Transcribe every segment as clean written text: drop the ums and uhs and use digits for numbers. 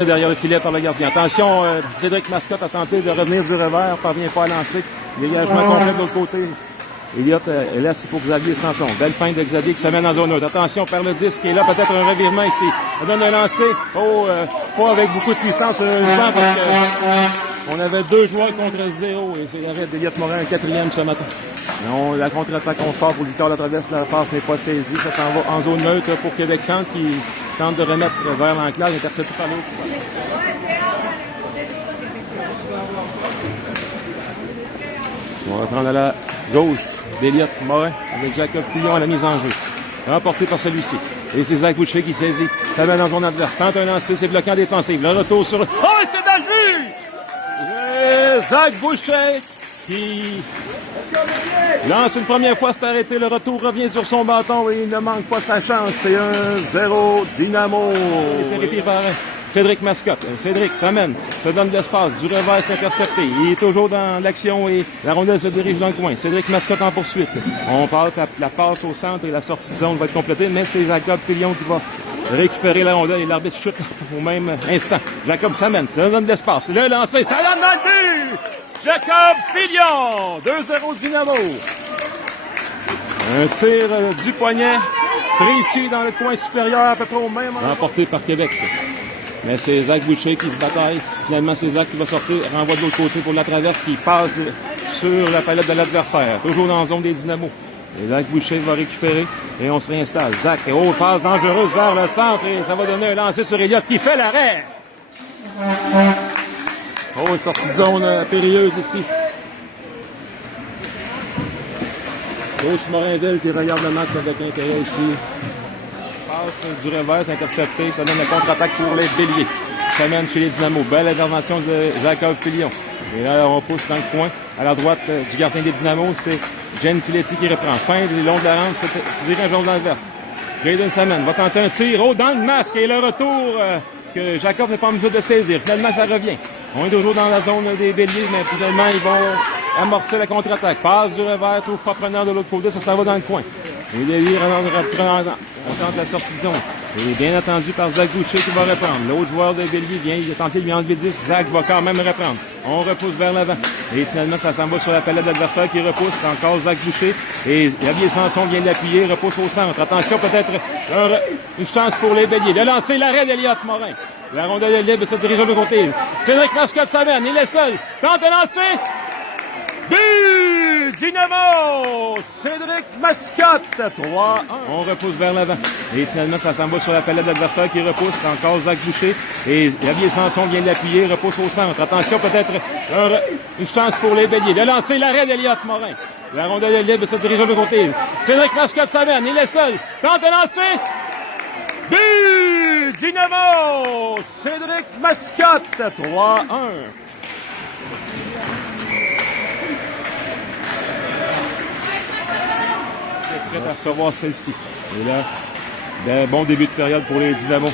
Derrière le filet par le gardien. Attention, Cédric Mascotte a tenté de revenir du revers, parvient pas à lancer. Dégagement complet de l'autre côté. Elliott laisse pour Xavier Sanson. Belle feinte de Xavier qui s'amène en zone neutre. Attention, par le disque. Et là, peut-être un revirement ici. On donne un lancer. Pas avec beaucoup de puissance, parce que on avait 2 joueurs contre 0. Et c'est l'arrêt d'Elliott Morin, un 4e ce matin. La contre-attaque, on sort pour Victor Latraverse. La passe n'est pas saisie. Ça s'en va en zone neutre pour Québec Centre qui tente de remettre vers l'enclave, intercepté par l'autre. On va prendre à la gauche d'Elliott Morin avec Jacob Fillon à la mise en jeu. Remporté par celui-ci. Et c'est Zach Boucher qui saisit. Ça va dans son adverse. Tente un lancer, c'est bloquant défensif. Le retour sur... Oh, c'est dans le but! Zach Boucher qui lance une première fois, c'est arrêté. Le retour revient sur son bâton et il ne manque pas sa chance. C'est 1-0 Dynamo. Et c'est repris par Cédric Mascotte. Cédric s'amène, se donne de l'espace. Du revers, c'est intercepté. Il est toujours dans l'action et la rondelle se dirige dans le coin. Cédric Mascotte en poursuite. On part la passe au centre et la sortie de zone va être complétée, mais c'est Jacob Fillon qui va récupérer la rondelle et l'arbitre chute au même instant. Jacob s'amène, ça donne de l'espace. Le lancer, ça donne dans le but! Jacob Fillon! 2-0 Dynamo. Un tir du poignet précis dans le coin supérieur, à peu près au même. Remporté par Québec. Mais c'est Zach Boucher qui se bataille. Finalement, c'est Zach qui va sortir, renvoie de l'autre côté pour la traverse qui passe sur la palette de l'adversaire. Toujours dans la zone des Dynamos. Et Zach Boucher va récupérer et on se réinstalle. Zach, passe dangereuse vers le centre et ça va donner un lancer sur Elliott qui fait l'arrêt. Sortie de zone périlleuse ici. Coach Morinville qui regarde le match avec intérêt ici. Passe du revers intercepté, ça donne la contre-attaque pour les Béliers. Ça mène chez les Dynamos. Belle intervention de Jacob Fillon. Et là, on pousse dans le coin. À la droite du gardien des Dynamos, c'est Jen Tiletti qui reprend. Fin du long de la rampe, c'est dirige un joueur d'inverse. Jaden Saman va tenter un tir. Dans le masque et le retour que Jacob n'est pas en mesure de saisir. Finalement, ça revient. On est toujours dans la zone des Béliers, mais finalement, ils vont amorcer la contre-attaque. Passe du revers, trouve pas preneur de l'autre côté, ça va dans le coin. Les Béliers attendent la sortie de zone. Et bien attendu par Zach Boucher qui va reprendre. L'autre joueur de Bélier vient, il a tenté de lui enlever 10. Zach va quand même reprendre. On repousse vers l'avant. Et finalement, ça s'en va sur la palette de l'adversaire qui repousse. Encore Zach Boucher. Et Xavier Sanson vient de l'appuyer, repousse au centre. Attention, peut-être une chance pour les Béliers. De lancer l'arrêt d'Elliott Morin. La rondelle est libre, se dirige de l'autre côté. Cédric Mascotte s'amène, il est seul. Tente de lancer. But! Dynamo! Cédric Mascotte, 3-1. On repousse vers l'avant. Et finalement, ça s'en va sur la palette de l'adversaire qui repousse. Encore Zach Boucher. Et Xavier Sanson vient de l'appuyer, repousse au centre. Attention, peut-être une chance pour les Béliers. De lancer l'arrêt d'Elliott Morin. La rondelle est libre, se dirige de l'autre côté. Cédric Mascotte s'amène, il est seul. Tente de lancer. But! Dynamo! Cédric Mascotte, 3-1. Prêt à recevoir celle-ci. Et là, bon début de période pour les Dynamos.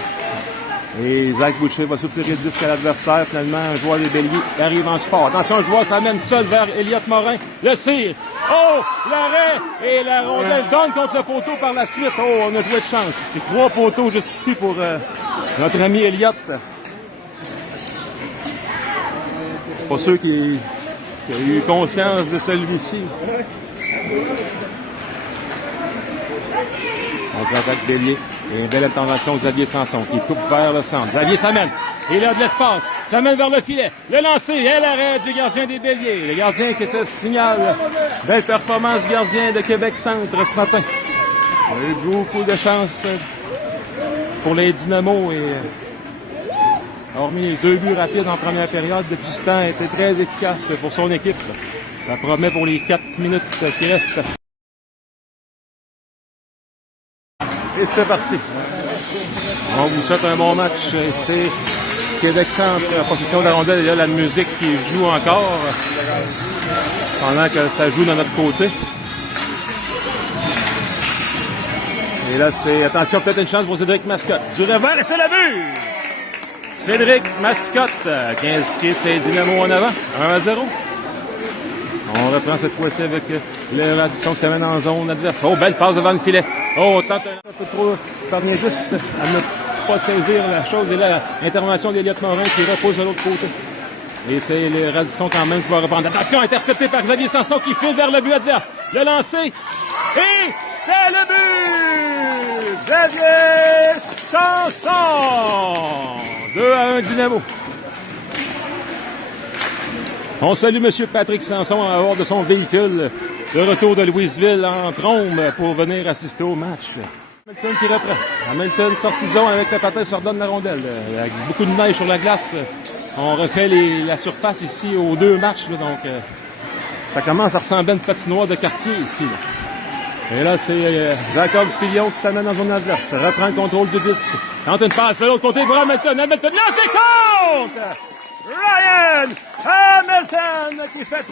Et Zach Boucher va soutirer le disque à l'adversaire. Finalement, un joueur des Béliers arrive en support. Attention, un joueur s'amène seul vers Elliott Morin. Le tir. L'arrêt! Et la rondelle donne contre le poteau par la suite. On a joué de chance. C'est 3 poteaux jusqu'ici pour notre ami Elliott. Pas sûr qu'il a eu conscience de celui-ci. Contre-attaque Bélier. Et une belle intervention de Xavier Sanson qui coupe vers le centre. Xavier s'amène. Il a de l'espace. S'amène vers le filet. Le lancer et l'arrêt du gardien des Béliers. Le gardien qui se signale. Belle performance du gardien de Québec Centre ce matin. Il a eu beaucoup de chance pour les Dynamos. Et hormis les 2 buts rapides en première période, depuis ce temps, a été très efficace pour son équipe. Ça promet pour les 4 minutes qui restent. Et c'est parti. On vous souhaite un bon match. C'est Québec Centre, possession de la rondelle. Il y a la musique qui joue encore pendant que ça joue de notre côté. Et là, c'est, attention, peut-être une chance pour Cédric Mascotte. Du revers et c'est le but! Cédric Mascotte qui a inscrit ses Dynamo en avant. 1-0. On reprend cette fois-ci avec le Radisson qui s'amène en zone adverse. Belle passe devant le filet. Tente un peu trop. Parvient juste à pas saisir la chose. Et là, l'intervention d'Eliott Morin qui repose de l'autre côté. Et c'est le Radisson quand même qui va reprendre. Attention, intercepté par Xavier Sanson qui file vers le but adverse. Le lancer. Et c'est le but! Xavier Sanson! 2-1 Dynamo. On salue M. Patrick Sanson à bord de son véhicule. Le retour de Louisville en trombe pour venir assister au match. Hamilton qui reprend. Hamilton sorti zone avec le patin sur donne la rondelle. Avec beaucoup de neige sur la glace. On refait la surface ici aux deux matchs. Là, donc, ça commence à ressembler à une patinoire de quartier ici. Là. Et là, c'est Jacob Filion qui s'amène dans son adverse. Reprend le contrôle du disque. Tente une passe de l'autre côté pour Hamilton. Hamilton lancé contre! Ryan Hamilton qui fait 3-1.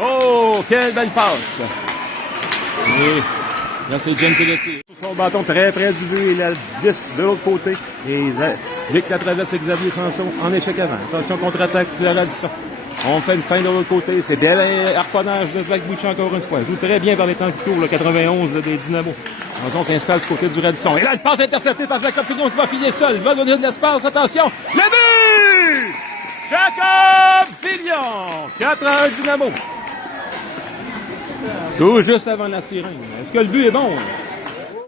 Oh, quelle belle passe. Et là, c'est Gentiletti. Son bâton très près du but et la 10 de l'autre côté. Et Vic la traverse avec Xavier Sanson en échec avant. Attention, contre-attaque de la Radisson. On fait une fin de l'autre côté. C'est bel harponnage de Zach Boucher encore une fois. Il joue très bien par les temps qui courent, le 91 des Dynamo. Sanson s'installe du côté du Radisson. Et là, le passe intercepté par Jacob Filion qui va filer seul. Il va donner de l'espace. Attention. Le but! Jacob Filion! 4-1 Dynamo. Tout juste avant la sirène. Est-ce que le but est bon?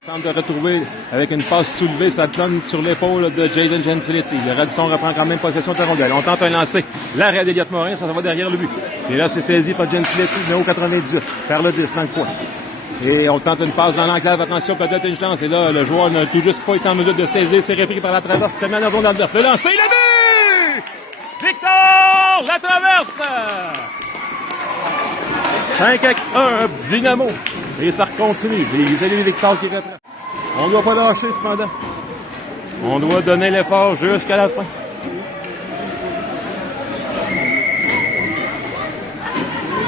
Tente de retrouver avec une passe soulevée, ça donne sur l'épaule de Jaden Gentiletti. Le Radisson reprend quand même possession de la rondelle. On tente un lancer. L'arrêt d'Eliott Morin, ça va derrière le but. Et là, c'est saisi par Gentiletti, numéro 98, vers le 10 dans le coin. Et on tente une passe dans l'enclave. Attention, peut-être une chance. Et là, le joueur n'a tout juste pas été en mesure de saisir. C'est repris par la traverse qui s'amène dans la zone adverse. Le lancer, le but! Victor, la traverse! 5-1, Dynamo. Et ça continue. Les amis Victor qui reprend. On ne doit pas lâcher cependant. On doit donner l'effort jusqu'à la fin.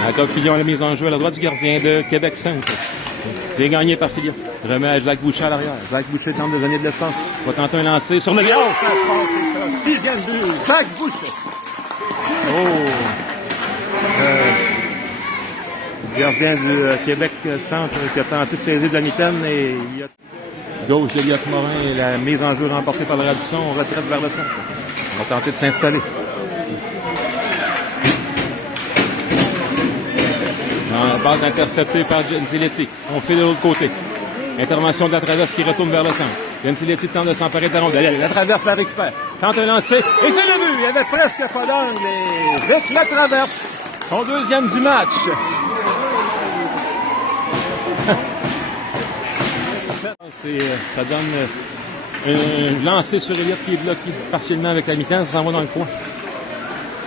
Jacob Filion a la mise en jeu à la droite du gardien de Québec Centre. C'est gagné par Filion. Remet à Zach Boucher à l'arrière. Zach Boucher tente de donner de l'espace. Va tenter un lancer sur le gars. Oh, ça se passe, c'est ça. 6e but. Zach Boucher. Oh. Gardien du Québec Centre qui a tenté de saisir de la mitaine et il y a gauche d'Eliott Morin et la mise en jeu remportée par le Radisson. On retraite vers le centre. On va tenter de s'installer. En base interceptée par Gentiletti. On fait de l'autre côté. Intervention de la traverse qui retourne vers le centre. Gentiletti tente de s'emparer de la rondelle. La traverse la récupère. Tente un lancer. Et c'est le but. Il y avait presque pas d'angle. Et vite la traverse. Son deuxième du match. Ça donne un lancer sur Eliott qui est bloqué partiellement avec la mitaine. Ça s'en va dans le coin.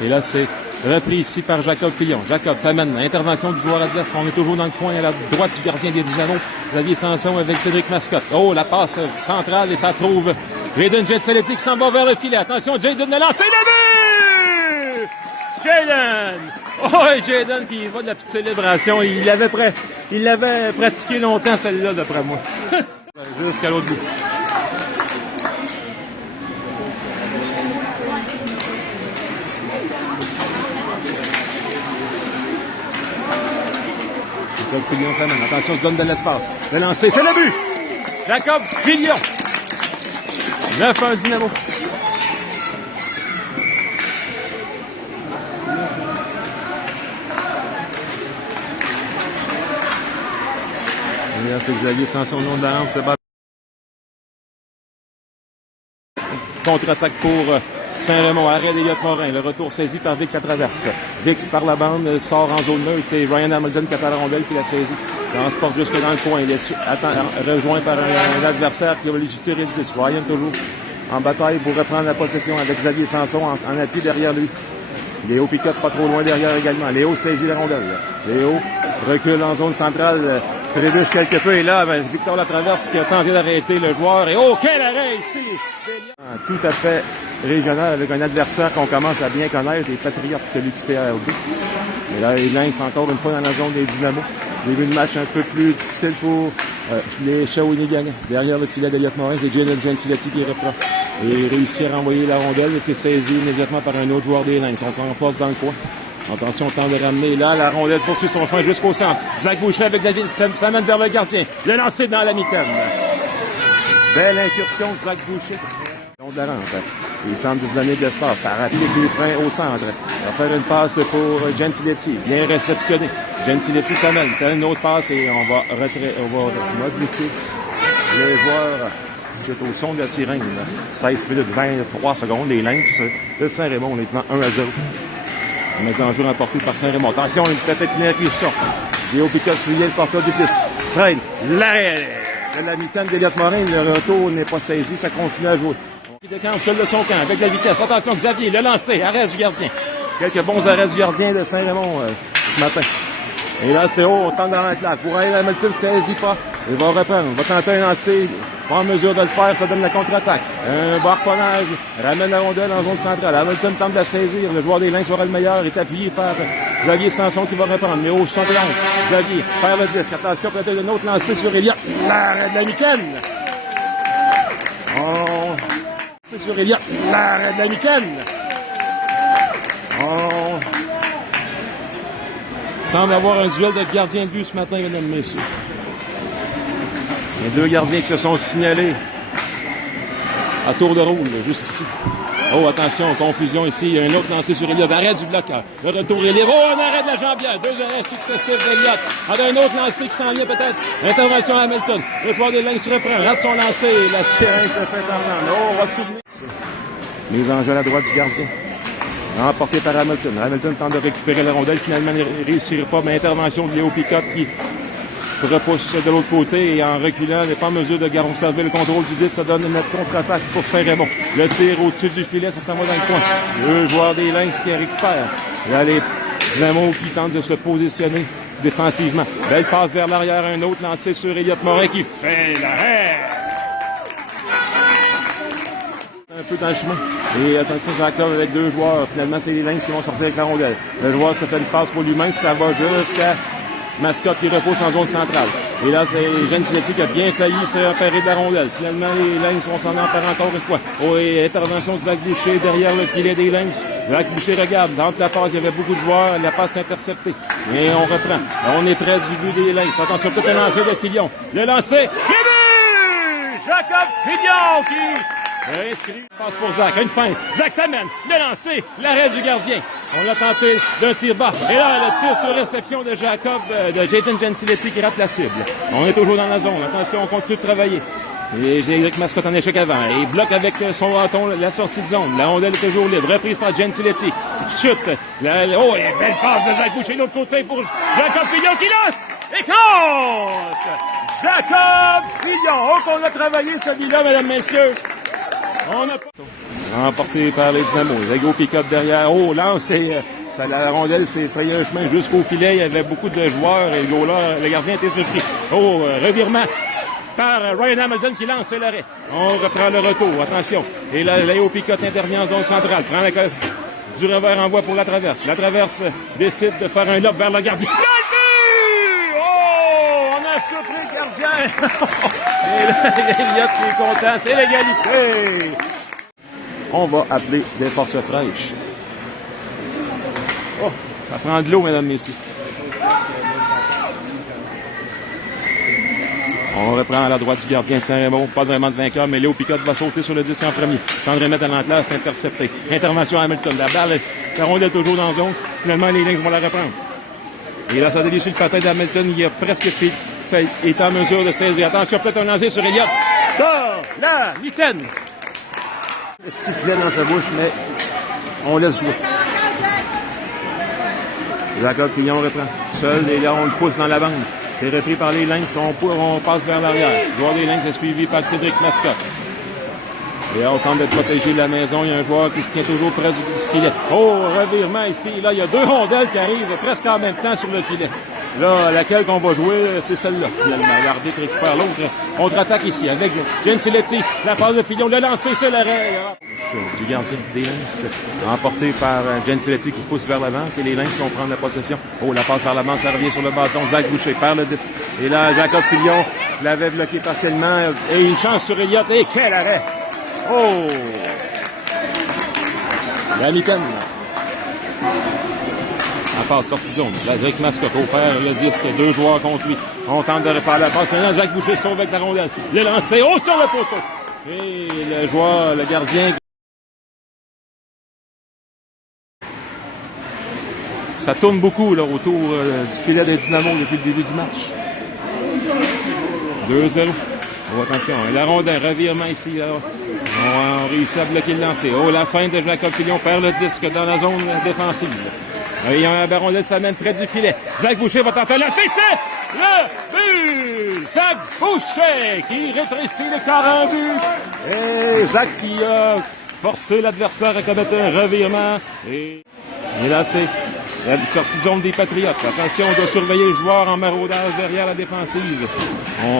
Et là, c'est repris ici par Jacob Filion. Jacob s'amène l'intervention du joueur adverse. On est toujours dans le coin à la droite du gardien des Dynamo. Xavier Sanson avec Cédric Mascotte. Oh, la passe centrale et ça trouve Jaden Gentiletti qui s'en va vers le filet. Attention, Jaden le lancer de but! Jaden! Oh, Jaden qui va de la petite célébration. Il l'avait pratiqué longtemps, celle-là, d'après moi. Jusqu'à l'autre bout. Jacob Filion s'amène. Attention, se donne de l'espace. Le lancer, c'est le but! Jacob Filion. 9-1 Dynamo. Et là, c'est Xavier Sanson au nom de la rampe. Contre-attaque pour Saint-Raymond. Arrêt d'Eliott Morin. Le retour saisi par Vic la traverse. Vic par la bande sort en zone neutre. C'est Ryan Hamilton qui a la rondelle qui l'a saisi. Transporte jusque dans le coin. Il est rejoint par un adversaire qui va lui jeter le 10. Ryan toujours en bataille pour reprendre la possession avec Xavier Sanson en appui derrière lui. Léo picote pas trop loin derrière également. Léo saisit la rondelle. Léo recule en zone centrale. Trébuche quelque peu. Et là, Victor Latraverse qui a tenté d'arrêter le joueur. Et oh, quel arrêt ici! Tout à fait régional avec un adversaire qu'on commence à bien connaître, les Patriotes de l'UQTRB. Et là, les Lynx encore une fois dans la zone des Dynamo. Début de match un peu plus difficile pour les Shawiniganais. Derrière le filet d'Eliott Morin, c'est Jaden Gentiletti qui reprend. Et réussit à renvoyer la rondelle. C'est saisi immédiatement par un autre joueur des Lynx. On s'enfonce dans le coin. Attention, temps de ramener. Là, la rondelle poursuit son chemin jusqu'au centre. Zach Boucher avec David s'amène vers le gardien. Le lancer dans la mitaine. Belle incursion de Zach Boucher. De la rampe. Il tente de se donner de l'espace. Ça rapplique les freins au centre. Il va faire une passe pour Gentiletti. Bien réceptionné. Gentiletti s'amène. Fait une autre passe et on va modifier les joueurs. C'est au son de la sirène. 16 minutes 23 secondes. Les Lynx de Saint-Raymond. On est maintenant 1-0. Mais en jeu remporté par Saint-Raymond. Attention, une petite qui sort. Léo Piquet souillé le porteur du 10. Freine. L'arrêt de la mi-temps d'Eliott Morin. Le retour n'est pas saisi. Ça continue à jouer. Il décampe seul de son camp avec la vitesse. Attention, Xavier, le lancer, arrêt du gardien. Quelques bons arrêts du gardien de Saint-Raymond ce matin. Et là, c'est haut, on tente dans la claque. Pour aller, Hamilton ne saisit pas. Il va reprendre, il va tenter un lancer. Pas en mesure de le faire, ça donne la contre-attaque. Un barponnage, ramène la rondelle en zone centrale. Hamilton tente de la saisir. Le joueur des Lynx sera le meilleur. Il est appuyé par Xavier Sanson qui va reprendre. Numéro 71. Xavier perd le 10. Attention, peut-être un autre lancé sur Eliott. L'arrêt de la Mitaine. C'est sur Eliott. L'arrêt de la Mitaine. Semble avoir un duel de gardiens de but ce matin, mesdames et messieurs. Les deux gardiens qui se sont signalés à tour de rôle, jusqu'ici. Oh, attention, confusion ici. Il y a un autre lancé sur Eliott. Arrêt du bloqueur. Le retour est libre. Oh, un arrêt de la jambière. Deux arrêts successifs d'Eliott. Un autre lancé qui s'en vient peut-être. Intervention à Hamilton. Le joueur des Lynx se reprend. Rate son lancer. La sirène se fait entendre. Oh, on va se souvenir. Mise en jeu à la droite du gardien. Emporté par Hamilton. Hamilton tente de récupérer la rondelle. Finalement, il ne réussira pas. Mais intervention de Léo Piquet qui repousse de l'autre côté et en reculant, n'est pas en mesure de conserver le contrôle du 10. Ça donne une contre-attaque pour Saint-Raymond. Le tir au-dessus du filet, ça s'en va dans le coin. Le joueur des Lynx qui récupère. Là, les Dynamo qui tentent de se positionner défensivement. Belle passe vers l'arrière. Un autre lancé sur Eliott Morin qui fait l'arrêt. Un peu dans le chemin. Et attention, Jacob avec deux joueurs. Finalement, c'est les Lynx qui vont sortir avec la rondelle. Le joueur se fait une passe pour lui-même. Ça va jusqu'à Mascotte qui repose en zone centrale. Et là, c'est Gentiletti qui a bien failli se repérer de la rondelle. Finalement, les Lynx vont s'en emparer encore une fois. Oh, et intervention de Zach Boucher derrière le filet des Lynx. Zach Boucher regarde. Dans la passe, il y avait beaucoup de joueurs. La passe est interceptée. Et on reprend. Là, on est près du but des Lynx. Attention, tout un lancer de Fillon. Le lancer. Début! Jacob Fillon qui inscrit. Passe pour Zach. Une fin. Zach s'amène. Le lancer. L'arrêt du gardien. On l'a tenté d'un tir bas. Et là, le tir sur réception de Jacob, de Jayton Gentiletti qui rate la cible. On est toujours dans la zone. Attention, on continue de travailler. Et j'ai Éric Mascotte en échec avant. Et il bloque avec son bâton la sortie de zone. La rondelle est toujours libre. Reprise par Gentiletti. Chute. Oh, et belle passe de Zach Boucher de l'autre côté pour Jacob Fillon qui lance. Et compte! Jacob Fillon. Oh, qu'on a travaillé celui-là, mesdames, messieurs. On a pas... Emporté par les Dynamo. Léo Piquet derrière. Oh, lance, la rondelle s'est frayé un chemin jusqu'au filet. Il y avait beaucoup de joueurs et le gardien était surpris. Oh, revirement par Ryan Hamilton qui lance l'arrêt. On reprend le retour. Attention. Et là, Léo Piquet intervient en zone centrale. Prend la case du revers, envoie pour la traverse. La traverse décide de faire un lob vers le gardien. Oh, on a surpris le gardien. Et là, Eliott qui est content. C'est l'égalité. On va appeler des forces fraîches. Oh, ça prend de l'eau, mesdames, messieurs. On reprend à la droite du gardien Saint-Raymond. Pas vraiment de vainqueur, mais Léo Piquet va sauter sur le 10 en premier. Quand de remettre à l'entrée, c'est intercepté. Intervention à Hamilton. La balle, la rondelle est toujours dans la zone. Finalement, les Lynx vont la reprendre. Et là, ça délicie le patin d'Hamilton. Il a presque est en mesure de saisir. Attention, peut-être un lancer sur Eliott. Dans la mitaine. Le sifflet dans sa bouche, mais on laisse jouer. Jacob Fillon reprend. Seul, et là, on le pousse dans la bande. C'est repris par les Lynx. On passe vers l'arrière. Le joueur des Lynx est suivi par Cédric Mascotte. Et là, on tente de protéger la maison. Il y a un joueur qui se tient toujours près du filet. Oh, revirement ici. Là, il y a deux rondelles qui arrivent presque en même temps sur le filet. Là, laquelle qu'on va jouer, c'est celle-là, finalement. L'arbitre récupère l'autre. Contre-attaque ici avec Gentiletti. La passe de Fillon. Le lancer, c'est l'arrêt. Du gardien des Lynx. Emporté par Gentiletti qui pousse vers l'avant. C'est les Lynx qui vont prendre la possession. Oh, la passe vers l'avant, ça revient sur le bâton. Zach Boucher perd le 10. Et là, Jacob Fillon l'avait bloqué partiellement. Et une chance sur Eliott. Et quel arrêt! Oh! La mitaine. La passe sortie zone. Cédric Mascotte au père le disque. 2 joueurs contre lui. On tente de refaire la passe. Maintenant, Jacques Boucher sauve avec la rondelle. Le lancer. Oh, sur le poteau. Et le joueur, le gardien. Ça tourne beaucoup là, autour du filet des Dynamo depuis le début du match. 2-0. Oh, attention, la rondelle, revirement ici. Là. On réussit à bloquer le lancer. Oh, la fin de Jacob Filion perd le disque dans la zone défensive. Il y a un rondelle s'amène près du filet. Zach Boucher va tenter le lancer. C'est le but! Zach Boucher qui rétrécit le quart en but. Et Zach qui a forcé l'adversaire à commettre un revirement. Et là, c'est la sortie zone des Patriotes. Attention, on doit surveiller le joueur en maraudage derrière la défensive.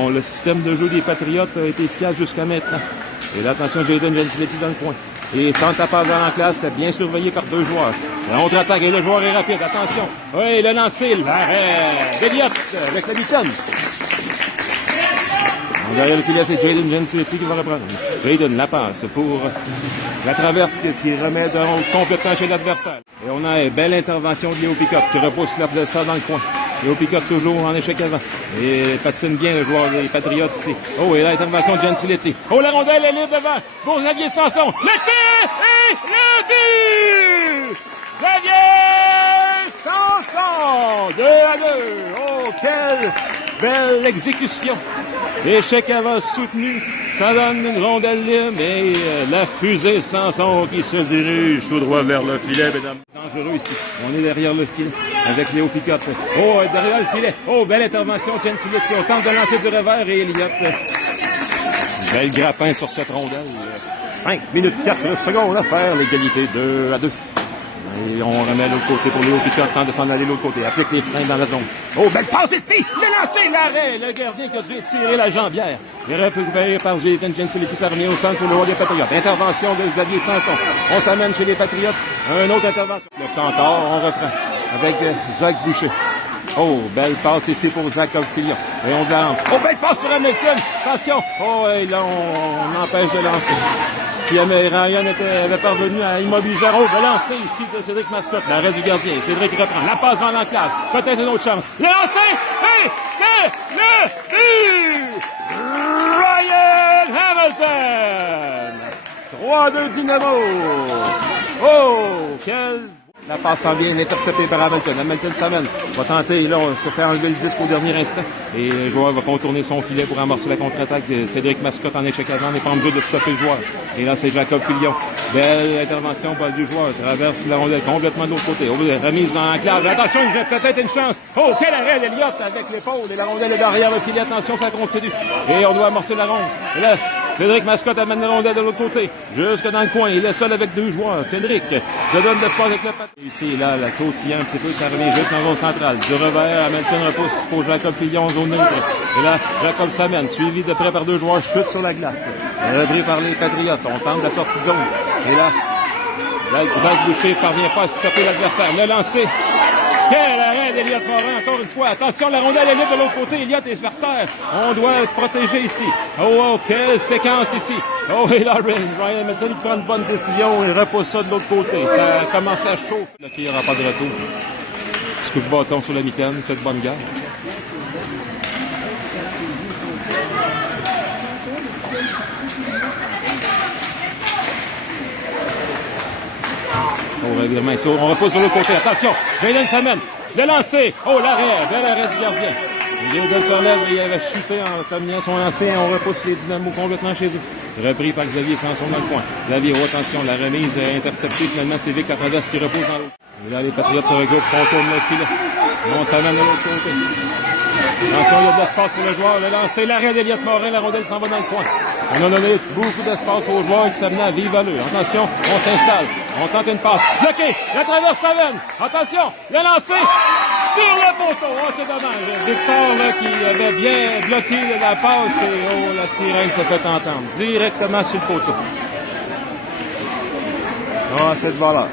Le système de jeu des Patriotes a été efficace jusqu'à maintenant. Et là, attention, Jaden Gentiletti dans le coin. Et sans tapage dans la classe, c'était bien surveillé par 2 joueurs. La contre-attaque et le joueur est rapide. Attention. Oui, le lancer, l'arrêt d'Eliott avec la mitaine. Derrière le filet, c'est Jaden Gentiletti qui va reprendre. Jaden, la passe pour la traverse qui remet complètement chez l'adversaire. Et on a une belle intervention de Léo Picotte qui repousse l'adversaire dans le coin. Léo Picotte toujours en échec avant. Et patine bien le joueur des Patriotes ici. Oh, et l'intervention de Gentiletti. Oh, la rondelle est libre devant pour Xavier Sanson. Le tir et le but! Xavier Sanson! 2-2. Oh, quelle belle exécution. Échec avant soutenu. Ça donne une rondelle libre. Et la fusée Sanson qui se dirige tout droit vers le filet, mesdames. Dangereux ici. On est derrière le filet avec Léo Picotte. Oh, derrière le filet. Oh, belle intervention. Gentiletti. On tente de lancer du revers et Eliott. Bel grappin sur cette rondelle. 5 minutes 4 secondes à faire. L'égalité 2-2. Et on remet l'autre côté pour Léo Picotte, tente de s'en aller l'autre côté. Applique les freins dans la zone. Oh, belle passe ici! Le lancer, l'arrêt! Le gardien qui a dû tirer la jambière. Il est récupéré par Jaden Gentiletti, ça revient au centre pour le roi des Patriotes. Intervention de Xavier Sanson. On s'amène chez les Patriotes. Une autre intervention. Le cantor, on reprend avec Zach Boucher. Oh, belle passe ici pour Jacob Filion. Et on garde. Oh, belle passe sur Hamilton. Attention. Oh, et là, on empêche de lancer. Si Ryan avait parvenu à immobiliser, oh, le lancer ici de Cédric Mascotte, l'arrêt du gardien. Cédric reprend. La passe dans l'enclave. Peut-être une autre chance. Le lancer, et c'est le but! Ryan Hamilton! 3-2 Dynamo. Oh, quel... La passe en vient interceptée par Hamilton. Hamilton s'amène. Va tenter, là, on se fait enlever le disque au dernier instant. Et le joueur va contourner son filet pour amorcer la contre-attaque de Cédric Mascotte en échec avant. On n'est pas en mesure de stopper le joueur. Et là, c'est Jacob Filion. Belle intervention, balle du joueur. Traverse la rondelle complètement de l'autre côté. Remise en clave. Attention, il a peut-être une chance. Oh, quel arrêt d'Eliott avec l'épaule. Et la rondelle est derrière le filet. Attention, ça continue. Et on doit amorcer la ronde. Et là, Cédric Mascotte amène la rondelle de l'autre côté. Jusque dans le coin. Il est seul avec 2 joueurs. Cédric se donne l'espace avec le patin. Ici, là, la saucille un petit peu. Ça revient juste dans la zone centrale. Du revers, Hamilton repousse pour Jacob Filion en zone neutre. Et là, Jacob s'amène. Suivi de près par 2 joueurs. Chute sur la glace. Repris par les Patriotes. On tente la sortie de zone. Et là, Jacques Boucher parvient pas à stopper l'adversaire. Le lancer. Quel arrêt d'Eliott Morin, encore une fois. Attention, la rondelle est libre de l'autre côté. Eliott est par terre. On doit être protégé ici. Oh, quelle séquence ici. Oh, et là, Ryan Hamilton prend une bonne décision. Il repousse ça de l'autre côté. Ça commence à chauffer. Là, il n'y aura pas de retour. Petit coup de bâton sur la mitaine, cette bonne garde. On repose sur l'autre côté. Attention, Jalen s'amène. Le lancer. Oh, l'arrêt. Bel arrêt du gardien. Il se relève et il avait chuté en terminant son lancer. On repousse les Dynamo complètement chez eux. Repris par Xavier Sanson dans le coin. Xavier, oh, attention, la remise est interceptée. Finalement, c'est Vic Latraverse qui repose en l'autre. Et là, les Patriotes se regroupent. On tourne le filet. On s'amène de l'autre côté. Attention, il y a de l'espace pour le joueur. Le lancer, l'arrêt d'Eliott Morin. La rondelle s'en va dans le coin. On a donné beaucoup d'espace aux joueurs qui s'amenaient à vivre à l'eux. Attention, on s'installe. On tente une passe. Bloqué. La traverse s'amène. Attention, le lancer sur le poteau. Oh, c'est dommage. Victor, là, qui avait bien bloqué la passe. Et oh, la sirène se fait entendre. Directement sur le poteau. Ah, c'est de valeur.